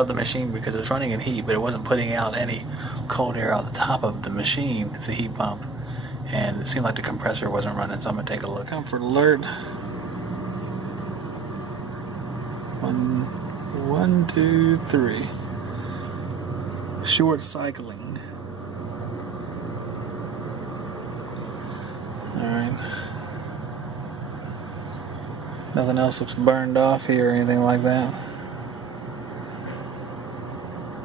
of the machine because it was running in heat, but it wasn't putting out any cold air out the top of the machine. It's a heat pump, and it seemed like the compressor wasn't running, so I'm gonna take a look. Comfort alert. One, two, three. Short cycling. Alright. Nothing else looks burned off here or anything like that.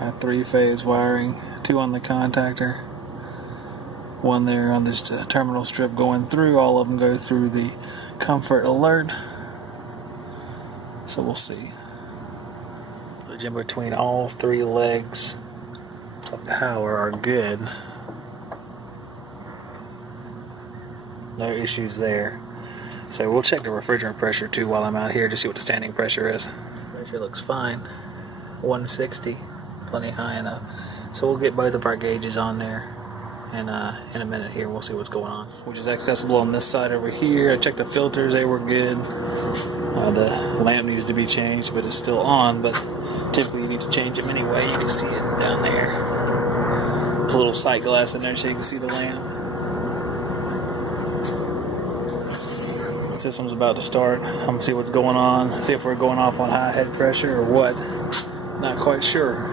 Got 3-phase wiring, 2 on the contactor, 1 there on this terminal strip going through. All of them go through the comfort alert. So we'll see. The in between all 3 legs of power are good. No issues there. So we'll check the refrigerant pressure too while I'm out here to see what the standing pressure is. Pressure looks fine. 160, plenty high enough. So we'll get both of our gauges on there, and in a minute here we'll see what's going on. Which is accessible on this side over here. I checked the filters, they were good. The lamp needs to be changed, but it's still on, but typically you need to change them anyway. You can see it down there. There's a little sight glass in there so you can see the lamp. System's about to start. I'm gonna see what's going on, see if we're going off on high head pressure or what. Not quite sure.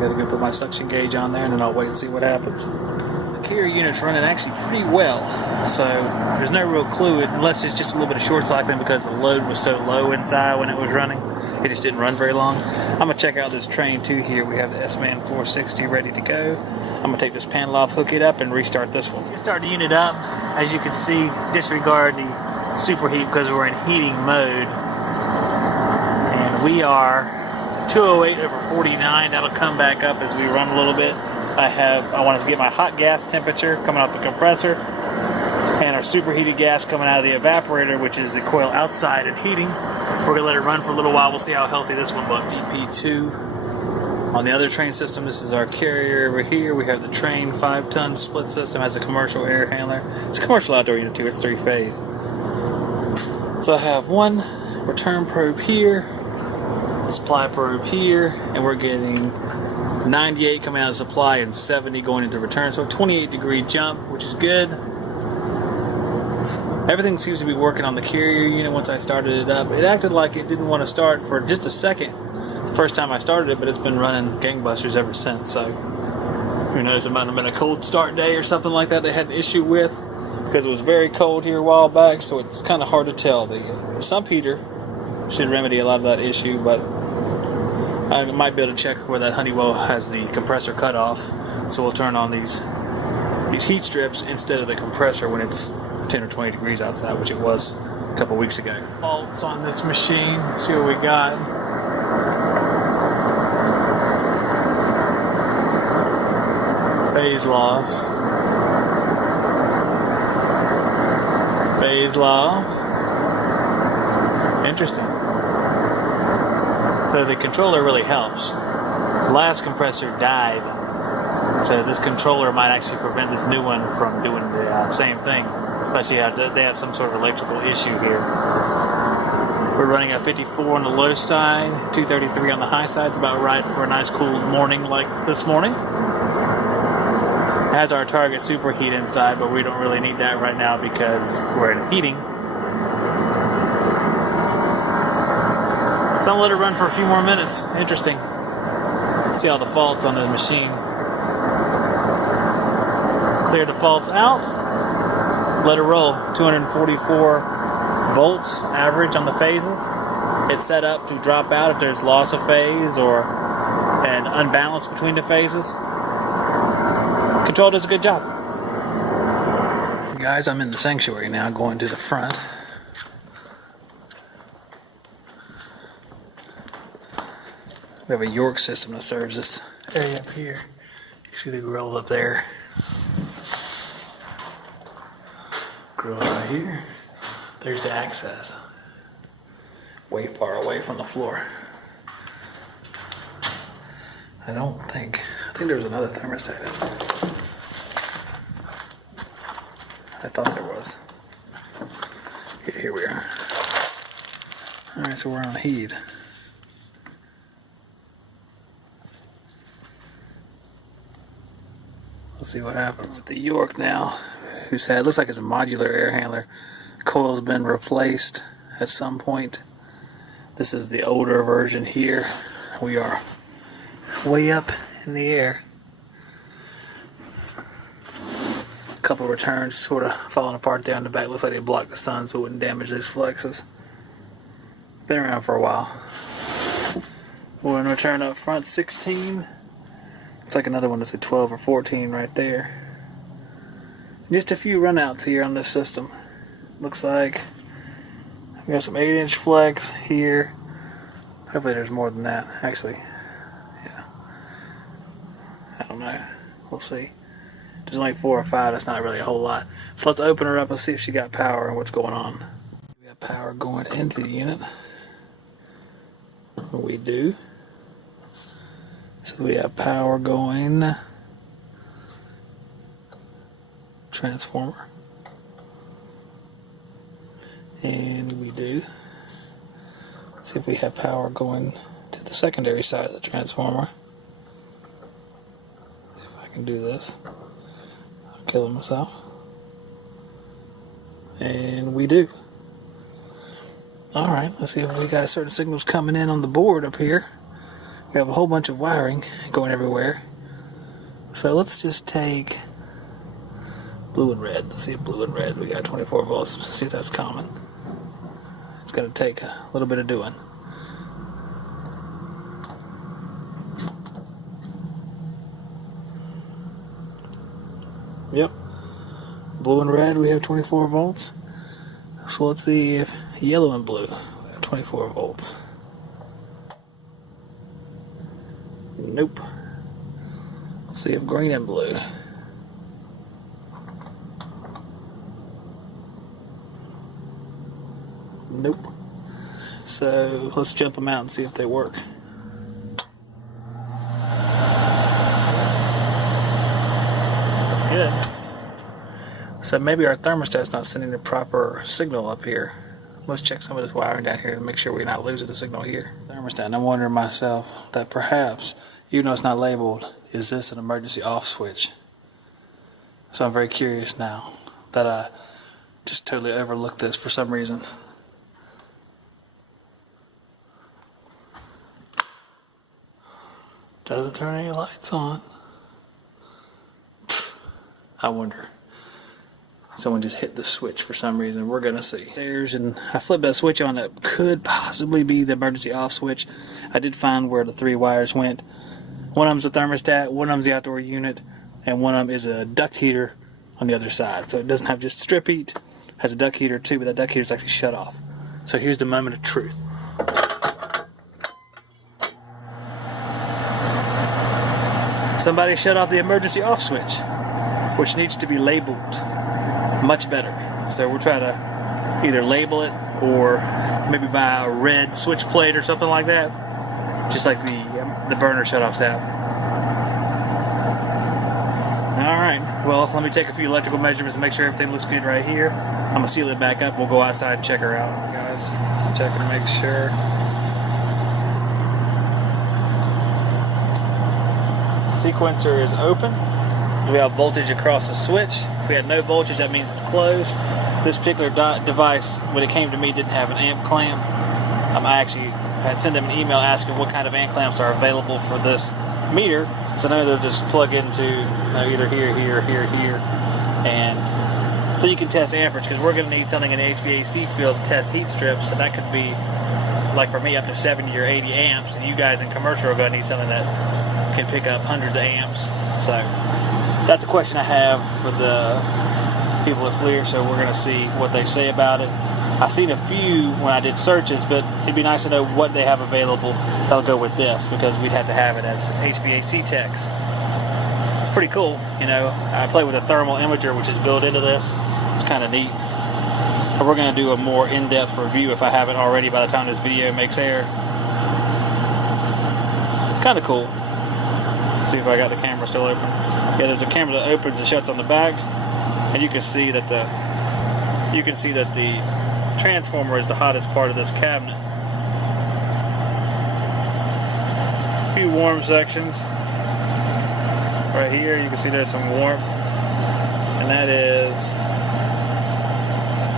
Gotta go put my suction gauge on there and then I'll wait and see what happens. The carrier unit's running actually pretty well, so there's no real clue unless it's just a little bit of short cycling because the load was so low inside when it was running. It just didn't run very long. I'm gonna check out this train too here. We have the S-Man 460 ready to go. I'm gonna take this panel off, hook it up, and restart this one. Start the unit up. As you can see, disregard the superheat because we're in heating mode, and we are 208/49. That'll come back up as we run a little bit. I want to get my hot gas temperature coming out the compressor and our superheated gas coming out of the evaporator, which is the coil outside and heating. We're gonna let it run for a little while. We'll see how healthy this one looks. EP2 on the other train system. This is our carrier over here. We have the train 5-ton split system, has a commercial air handler. It's a commercial outdoor unit too. It's 3-phase. So I have one return probe here, supply probe here, and we're getting 98 coming out of supply and 70 going into return. So a 28-degree jump, which is good. Everything seems to be working on the carrier unit once I started it up. It acted like it didn't want to start for just a second the first time I started it, but it's been running gangbusters ever since. So who knows, it might have been a cold start day or something like that they had an issue with, because it was very cold here a while back, so it's kind of hard to tell. The sump heater should remedy a lot of that issue, but I might be able to check where that Honeywell has the compressor cut off, so we'll turn on these heat strips instead of the compressor when it's 10 or 20 degrees outside, which it was a couple weeks ago. Faults on this machine, let's see what we got. Phase loss. Phase loss. Interesting. So the controller really helps. The last compressor died, so this controller might actually prevent this new one from doing the same thing, especially if they have some sort of electrical issue here. We're running at 54 on the low side, 233 on the high side. It's about right for a nice cool morning like this morning. It has our target superheat inside, but we don't really need that right now because we're in heating. So I'll let it run for a few more minutes. Interesting. See all the faults on the machine. Clear the faults out. Let it roll. 244 volts average on the phases. It's set up to drop out if there's loss of phase or an unbalance between the phases. Control does a good job. Guys, I'm in the sanctuary now, going to the front. We have a York system that serves this area up here. You see the grill up there. Grill right here. There's the access. Way far away from the floor. I think there's another thermostat in there. I thought there was. Yeah, here we are. Alright, so we're on heat. Let's see what happens with the York now, who's had, looks like it's a modular air handler. Coil's been replaced at some point. This is the older version here. We are way up in the air. A couple of returns sort of falling apart there in the back. Looks like they blocked the sun so it wouldn't damage those flexes. Been around for a while. We're going to return up front 16. It's like another one that's a 12 or 14 right there. Just a few runouts here on this system. Looks like we got some 8-inch flex here. Hopefully there's more than that. Actually, yeah. I don't know. We'll see. There's only 4 or 5. That's not really a whole lot. So let's open her up and see if she got power and what's going on. We got power going into the unit. We do. So we have power going. Transformer. And we do. Let's see if we have power going to the secondary side of the transformer. See if I can do this. I'm killing myself. And we do. Alright, let's see if we got certain signals coming in on the board up here. We have a whole bunch of wiring going everywhere. So let's just take blue and red. Let's see if blue and red, we got 24 volts. Let's see if that's common. It's going to take a little bit of doing. Yep. Blue and red, we have 24 volts. So let's see if yellow and blue, we have 24 volts. Nope. Let's see if green and blue. Nope. So let's jump them out and see if they work. That's good. So maybe our thermostat's not sending the proper signal up here. Let's check some of this wiring down here to make sure we're not losing the signal here. Thermostat, and I'm wondering myself that perhaps, even though it's not labeled, is this an emergency off switch? So I'm very curious now that I just totally overlooked this for some reason. Doesn't turn any lights on. I wonder. Someone just hit the switch for some reason. We're gonna see. There's, and I flipped that switch on. That could possibly be the emergency off switch. I did find where the 3 wires went. One of them's a thermostat, one of them's the outdoor unit, and one of them is a duct heater on the other side. So it doesn't have just strip heat. It has a duct heater too, but that duct heater is actually shut off. So here's the moment of truth. Somebody shut off the emergency off switch, which needs to be labeled much better. So we'll try to either label it or maybe buy a red switch plate or something like that, just like the burner shutoffs have. Alright, well, let me take a few electrical measurements and make sure everything looks good right here. I'm going to seal it back up. We'll go outside and check her out. Guys, check her to make sure. Sequencer is open. We have voltage across the switch. If we had no voltage, that means it's closed. This particular device, when it came to me, didn't have an amp clamp. I actually had sent them an email asking what kind of amp clamps are available for this meter. So now they'll just plug into either here, here, here, here, and so you can test amperage, because we're going to need something in the HVAC field to test heat strips, and that could be, like for me, up to 70 or 80 amps, and you guys in commercial are going to need something that can pick up hundreds of amps. So that's a question I have for the people at Flir, so we're going to see what they say about it. I've seen a few when I did searches, but it'd be nice to know what they have available that'll go with this, because we'd have to have it as HVAC techs. It's pretty cool, you know. I play with a thermal imager, which is built into this. It's kind of neat. But we're going to do a more in-depth review if I haven't already by the time this video makes air. It's kind of cool. Let's see if I got the camera still open. Yeah, there's a camera that opens and shuts on the back, and you can see that the transformer is the hottest part of this cabinet. A few warm sections. Right here, you can see there's some warmth, and that is,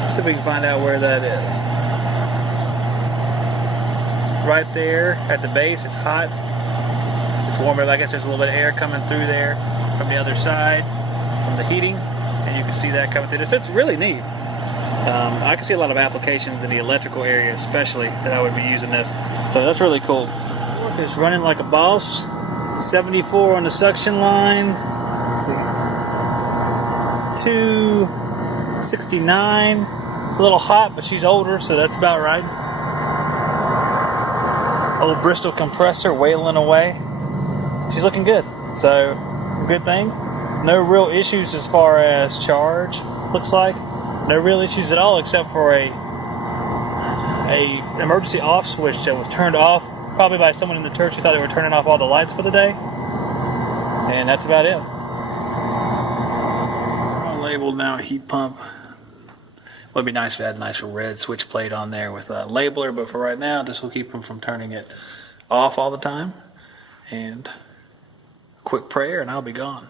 let's see if we can find out where that is. Right there at the base, it's hot. It's warmer. I guess there's a little bit of air coming through there from the other side, from the heating, and you can see that coming through this. It's really neat. I can see a lot of applications in the electrical area, especially, that I would be using this. So that's really cool. It's running like a boss. 74 on the suction line. Let's see. 269. A little hot, but she's older, so that's about right. Old Bristol compressor wailing away. She's looking good. So, good thing. No real issues as far as charge, looks like. No real issues at all, except for a emergency off switch that was turned off probably by someone in the church who thought they were turning off all the lights for the day. And that's about it. I'll label now a heat pump. Would be nice if it had a nice red switch plate on there with a labeler, but for right now, this will keep them from turning it off all the time. And a quick prayer and I'll be gone.